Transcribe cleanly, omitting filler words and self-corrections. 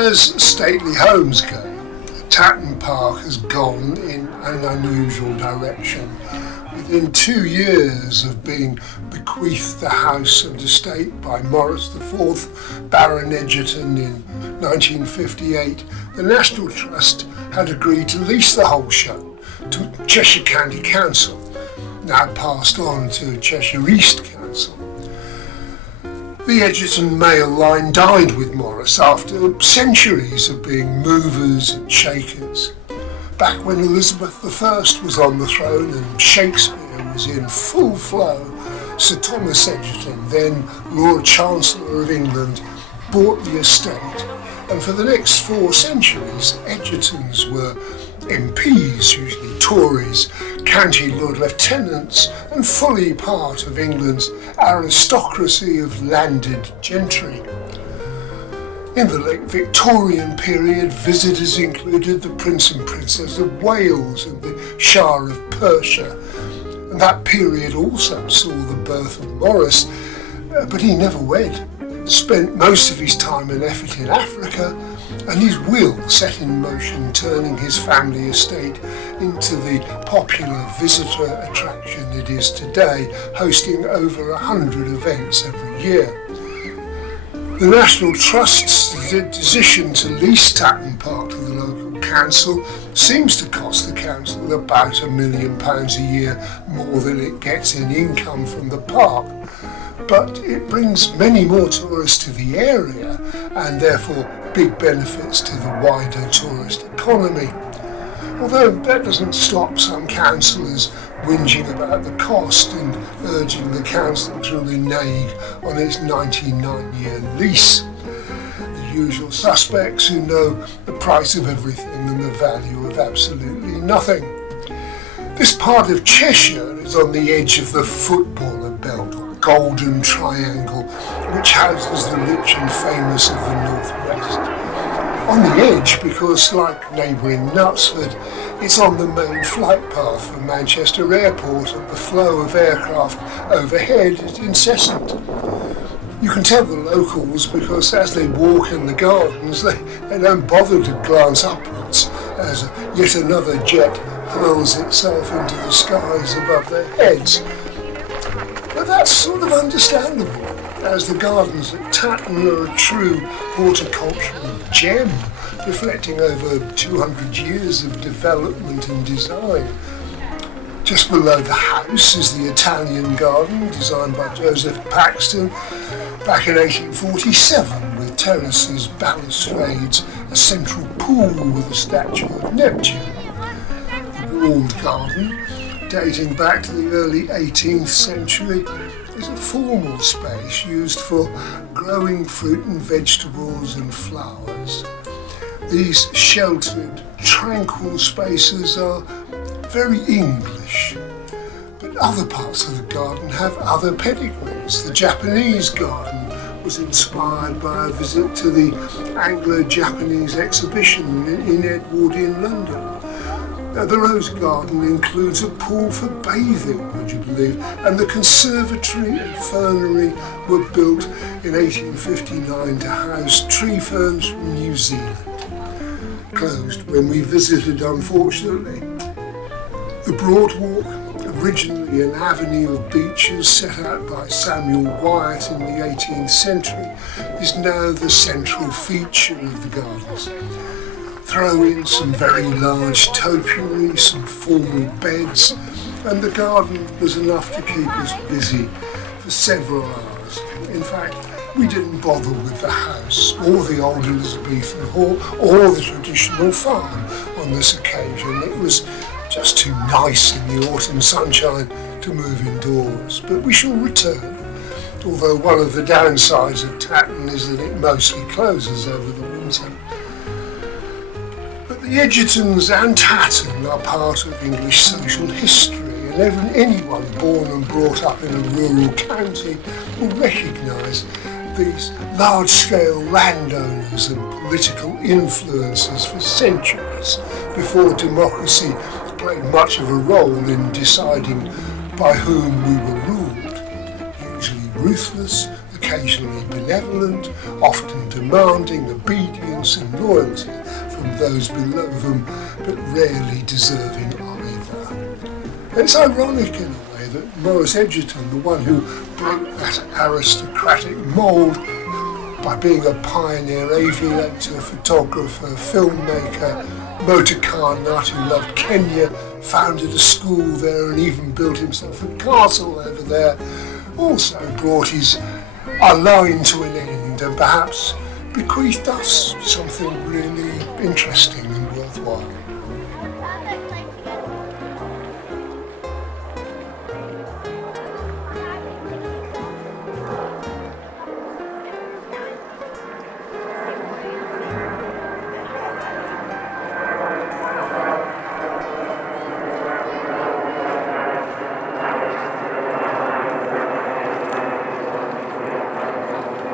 As stately homes go, Tatton Park has gone in an unusual direction. Within 2 years of being bequeathed the house and estate by Maurice, the Fourth Baron Egerton in 1958, the National Trust had agreed to lease the whole show to Cheshire County Council, now passed on to Cheshire East Council. The Egerton male line died with Maurice after centuries of being movers and shakers. Back when Elizabeth I was on the throne and Shakespeare was in full flow, Sir Thomas Egerton, then Lord Chancellor of England, bought the estate, and for the next 4 centuries Egertons were MPs, usually Tories, county Lord Lieutenants, and fully part of England's aristocracy of landed gentry. In the late Victorian period, visitors included the Prince and Princess of Wales and the Shah of Persia, and that period also saw the birth of Maurice, but he never wed. Spent most of his time and effort in Africa, and his will set in motion turning his family estate into the popular visitor attraction it is today, hosting over 100 events every year. The National Trust's decision to lease Tatton Park to the local council seems to cost the council about £1 million a year more than it gets in income from the park. But it brings many more tourists to the area and therefore big benefits to the wider tourist economy. Although that doesn't stop some councillors whinging about the cost and urging the council to renege on its 99-year lease. The usual suspects who know the price of everything and the value of absolutely nothing. This part of Cheshire is on the edge of the footballer belt, or Golden Triangle, which houses the rich and famous of the Northwest. On the edge because, like neighbouring Knutsford, it's on the main flight path from Manchester Airport and the flow of aircraft overhead is incessant. You can tell the locals because as they walk in the gardens they don't bother to glance upwards as yet another jet hurls itself into the skies above their heads. But that's sort of understandable, as the gardens at Tatton are a true horticultural gem, reflecting over 200 years of development and design. Just below the house is the Italian garden, designed by Joseph Paxton back in 1847, with terraces, balustrades, a central pool with a statue of Neptune. The walled garden, dating back to the early 18th century, is a formal space used for growing fruit and vegetables and flowers. These sheltered, tranquil spaces are very English, but other parts of the garden have other pedigrees. The Japanese garden was inspired by a visit to the Anglo-Japanese exhibition in Edwardian London. The Rose Garden includes a pool for bathing, would you believe, and the conservatory and fernery were built in 1859 to house tree ferns from New Zealand. Closed when we visited, unfortunately. The Broadwalk, originally an avenue of beeches set out by Samuel Wyatt in the 18th century, is now the central feature of the gardens. Throw in some very large topiary, some formal beds, and the garden was enough to keep us busy for several hours. In fact, we didn't bother with the house, or the old Elizabethan hall, or the traditional farm on this occasion. It was just too nice in the autumn sunshine to move indoors, but we shall return, although one of the downsides of Tatton is that it mostly closes over the winter. But the Egertons and Tatton are part of English social history, and anyone born and brought up in a rural county will recognise these large-scale landowners and political influences for centuries before democracy played much of a role in deciding by whom we were ruled. Usually ruthless, the occasionally benevolent, often demanding obedience and loyalty from those below them, but rarely deserving either. And it's ironic in a way that Maurice Egerton, the one who broke that aristocratic mould by being a pioneer aviator, photographer, filmmaker, motor car nut who loved Kenya, founded a school there and even built himself a castle over there, also brought our line to an end and perhaps bequeathed us something really interesting and worthwhile.